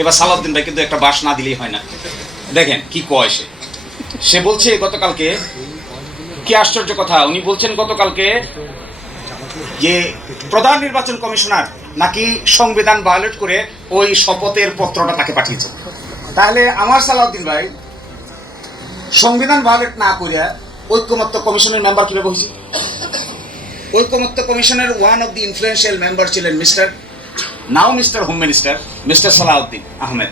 এবার সালাউদ্দিন ভাই কিন্তু একটা বাস না দিলেই হয় না। দেখেন কি কয় সে বলছে গতকালকে, কি আশ্চর্য কথা, উনি বলছেন গতকালকে যে প্রধান নির্বাচন কমিশনার নাকি সংবিধান ভায়োলেট করে ওই শপথের পত্রটা তাকে পাঠিয়েছে। তাহলে আমার সালাউদ্দিন ভাই সংবিধান ভায়োলেট না করিয়া ঐক্যমত্য কমিশনের মেম্বার কিভাবে হয়েছে? ঐক্যমত্য কমিশনের one of the influential member ছিলেন mister home minister mister Salahuddin Ahmed.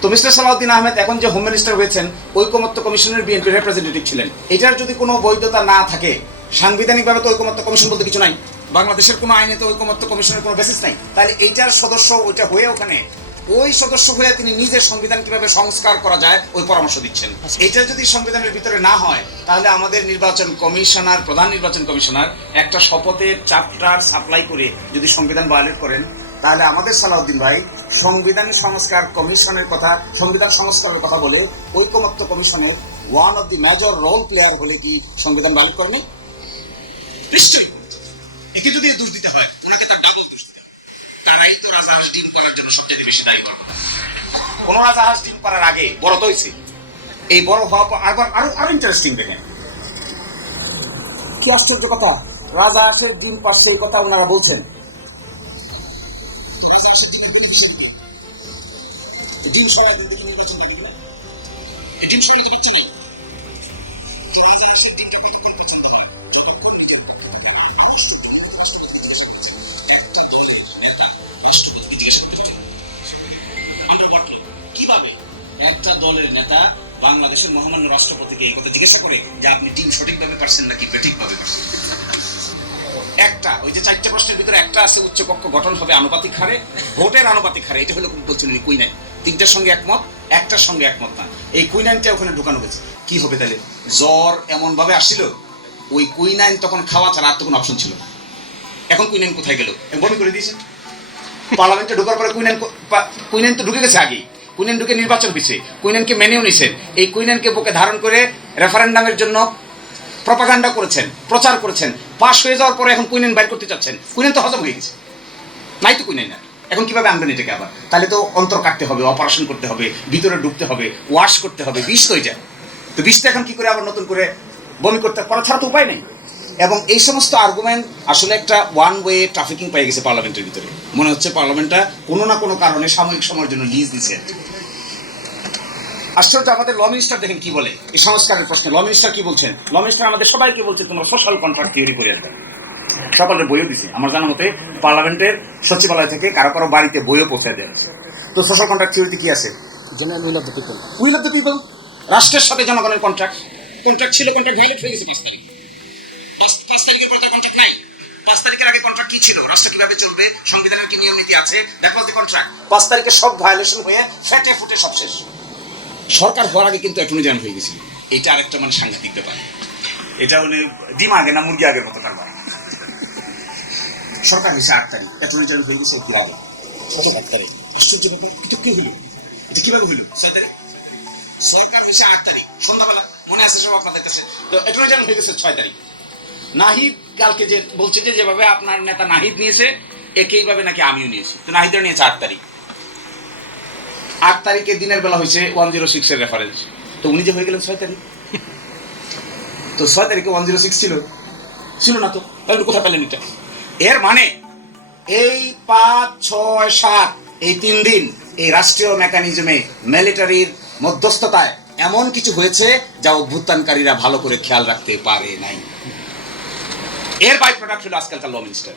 তো মিস্টার সালাউদ্দিন আহমেদ এখন যে হোম মিনিস্টার হয়েছেন, ঐক্যমত্য কমিশনের বিএনপি রিপ্রেজেন্টেটিভ ছিলেন। এটার যদি কোনো বৈধতা না থাকে, সাংবিধানিকভাবে তো ঐক্যমত্য কমিশন বলতে কিছু নাই, বাংলাদেশের কোনো আইনে তো ঐক্যমত্য কমিশনের কোনো বেসিস নাই। তাহলে এইটার সদস্য ওইটা হয়ে ওখানে ওই সদস্য হয়ে তিনি নিজের সংবিধান কিভাবে সংস্কার করা যায় ওই পরামর্শ দিচ্ছেন। এটা যদি সংবিধানের ভিতরে না হয়, তাহলে আমাদের নির্বাচন কমিশনার, প্রধান নির্বাচন কমিশনার একটা শপথের চ্যাপ্টার সাপ্লাই করে যদি সংবিধান ভায়োলেট করেন, তাহলে আমাদের সালাউদ্দিন ভাই সংবিধান সংস্কার কমিশনের কথা, সংবিধান সংস্কারের কথা বলে ঐক্যমত্য কমিশনের one of the major role player বলে কি সংবিধান ভায়োলেট করেনি? নিশ্চয়ই। একে যদি দোষ দিতে হয়, ওনাকে তার ডাবল দোষ দিতে হয়। তারাই তো রাজাহাঁস ডিম করার জন্য সবচেয়ে বেশি দায়ী করে। কোন রাজাহাঁস ডিম করার আগে বড় তো হয়েছে, এই বড় হওয়া আবার আরো ইন্টারেস্টিং। দেখেন কি আশ্চর্য কথা, রাজাহাঁসের ডিম পাচ্ছে এই কথা ওনারা বলছেন। ডিম সবাই ডিম সবাই দিচ্ছে না। কিভাবে একটা দলের নেতা বাংলাদেশের মহামান্য রাষ্ট্রপতিকে এই কথা জিজ্ঞাসা করে যে আপনি টিম সঠিকভাবে পারছেন নাকি বেঠিকভাবে পারছেন? একটা ওই যে 4টে প্রশ্নের ভিতরে একটা আছে উচ্চকক্ষ গঠন হবে আনুপাতিক হারে, ভোটের আনুপাতিক হারে। এটা হলো বলছেন কুইনাইন। 3টার সঙ্গে একমত, একটার সঙ্গে একমত না। এই কুইনাইনটা ওখানে ঢুকানো গেছে। কি হবে তাহলে? জ্বর এমন ভাবে আসছিল, ওই কুইনাইন তখন খাওয়া ছাড়া আর তো কোনো অপশন ছিল। এখন কুইনাইন কোথায় গেল? বমি করে দিয়েছেন। পার্লামেন্টে ঢোকার পরে কুইনাইন তো ঢুকে গেছে আগেই। কুইনাইন ঢুকে নির্বাচন হয়েছে, কুইনাইনকে মেনেও নিছেন। এই কুইনাইনকে বুকে ধারণ করে রেফারেন্ডামের জন্য প্রপাগান্ডা করেছেন, প্রচার করেছেন। পাশ হয়ে যাওয়ার পরে এখন কুইনাইন বাইর করতে চাচ্ছেন। কুইনাইন তো হজম হয়ে গেছে, নাই তো কুইনাইন আর। এখন কিভাবে আনবেন এটাকে আবার? তাহলে তো অন্তর কাটতে হবে, অপারেশন করতে হবে, ভিতরে ঢুকতে হবে, ওয়াশ করতে হবে। বিষ তো এটা, তো বিষটা এখন কি করে আবার নতুন করে বমি করতে করা ছাড়া তো উপায় নেই। এবং এই সমস্ত আর্গুমেন্ট আসলে একটা ওয়ান ওয়ে ট্রাফিকিং পেয়ে গেছে পার্লামেন্টের ভিতরে। মনে হচ্ছে পার্লামেন্টটা কোনো না কোনো কারণে সাময়িক সময়ের জন্য লিজ দিচ্ছে। আশ্চর্য, আমাদের ল মিনিস্টার দেখেন কি বলে এই সংস্কারের প্রশ্নে। ল মিনিস্টার কি বলছেন? ল মিনিস্টার আমাদের সবাইকে বলছে তোমরা সোশ্যাল কন্ট্রাক্ট থিওরি করে আসবে। সকলের বইও দিছে আমার জানা মতে, পার্লামেন্টের সচিবালয় থেকে কারো কারো বাড়িতে বইও পৌঁছে দেয়। তো সোশ্যাল কন্ট্রাক্ট থিওরিতে কি আছে? Will of the people. রাষ্ট্রের সাথে জনগণের কন্ট্রাক্ট ছিল, কন্ট্রাক্ট ভায়োলেট হয়ে গেছে 5 তারিখের পর তার কন্ট্রাক্ট নাই। 5 তারিখের আগে কন্ট্রাক্ট কি ছিল, রাষ্ট্র কিভাবে চলবে, সংবিধানের কি নিয়ম নীতি আছে, দ্যাট ওয়াজ দ্য কন্ট্রাক্ট। 5 তারিখে সব ভায়োলেশন হয়ে ফেটে ফুটে সব শেষ। সরকার হওয়ার আগে কিন্তু অ্যাটর্নি জেনারেল হয়ে গেছিল। এটা আরেকটা মানে সাংঘাতিক ব্যাপার। এটা মানে ডিম আগে না মুরগি আগের মতো টাকা। সরকার হয়েছে 8 তারিখ, অ্যাটর্নি জেনারেল হয়ে গেছে 1 আগে, 8 তারিখ। আশ্চর্য ব্যাপার, এটা কি হইল? এটা কিভাবে হইল? সরকার হয়েছে 8 তারিখ সন্ধ্যাবেলা, মনে আছে সব আপনাদের কাছে। তো অ্যাটর্নি জেনারেল হয়ে গেছে 6 তারিখ। নাহিদ কালকে যে বলছে যে যেভাবে আপনার নেতা নাহিদ নিয়েছে একইভাবে নাকি আমিও নিয়েছি। তো নাহিদের নিয়েছে 8 তারিখ। 8 তারিখে দিনের বেলা হয়েছে 106 এর রেফারেন্স। তো উনি যে হয়ে গেলেন 6 তারিখ। তো 6 তারিখে 106 ছিল না। তো তাহলে কোথায় পেলেন এটা? এর মানে এই 5, 6, 7 এই 3 দিন এই রাষ্ট্রীয় মেকানিজমে মিলিটারির মধ্যস্থতায় এমন কিছু হয়েছে যা অভ্যুত্থানকারীরা ভালো করে খেয়াল রাখতে পারে নাই। এর বাই প্রোডাক্ট হলো আজকালকার ল মিনিস্টার,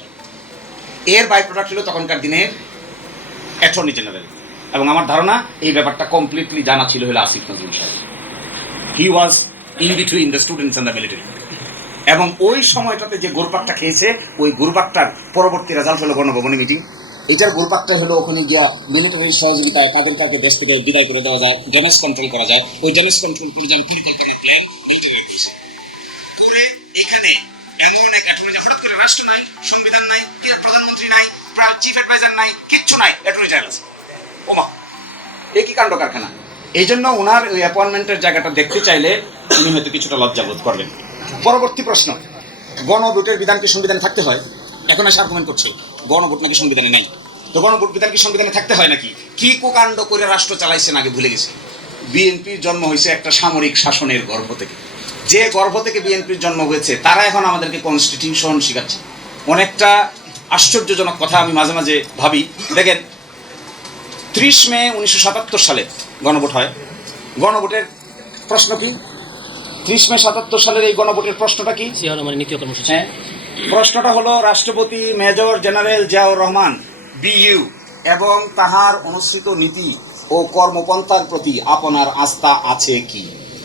এর বাই প্রোডাক্ট হলো তখনকার দিনের অ্যাটর্নি জেনারেল। এবং আমার ধারণা এই ব্যাপারটা কমপ্লিটলি জানা ছিল হলো আসিফ নজরুল সাহেব। He was in between the students and the military. এবং ওই সময়টাতে যে গোরপাকটা খেয়েছে, ওই গোরপাকটার পরবর্তী রেজাল্ট হলো গণভবনে মিটিং। এটার গোরপাকটা হলো ওখানে গিয়া মিলিটারির সহযোগিতায় তাদের কাউকে দেশ থেকে বিদায় করে দেওয়া যায়, ড্যামেজ কন্ট্রোল করা যায়। ওই ড্যামেজ কন্ট্রোল করে যেমন এখানে হঠাৎ করে রাষ্ট্র নাই, সংবিধান নাই, প্রধানমন্ত্রী নাই, চিফ অ্যাডভাইজার নাই, কিচ্ছু নাই, অ্যাটর্নি জেনারেল। ওমা, একই কাণ্ড কারখানা। এই জন্য ওনার ওই অ্যাপয়েন্টমেন্টের জায়গাটা দেখতে চাইলে উনি হয়তো কিছুটা লজ্জাবোধ করবেন। পরবর্তী প্রশ্ন, গণভোটের বিধান কি সংবিধানে থাকতে হয়? এখন এসে আর্গুমেন্ট করছে গণভোট নাকি সংবিধানে নাই। তো গণভোট বিধান কি সংবিধানে থাকতে হয় নাকি? কি কুকাণ্ড করে রাষ্ট্র চালাইছেন আগে ভুলে গেছে। বিএনপির জন্ম হয়েছে একটা সামরিক শাসনের গর্ভ থেকে। যে গর্ভ থেকে বিএনপির জন্ম হয়েছে তারা এখন আমাদেরকে কনস্টিটিউশন শিখাচ্ছে। অনেকটা আশ্চর্যজনক কথা আমি মাঝে মাঝে ভাবি। দেখেন, 30 মে 1977 সালে গণভোট হয়। গণভোটের প্রশ্ন কি? 30 মে 77 সালের এই গণভোটের প্রশ্নটা কি? হ্যাঁ, প্রশ্নটা হলো রাষ্ট্রপতি major general Ziaur Rahman BU এবং তাহার অনুসৃত নীতি ও কর্মপন্থার প্রতি আপনার আস্থা আছে কি?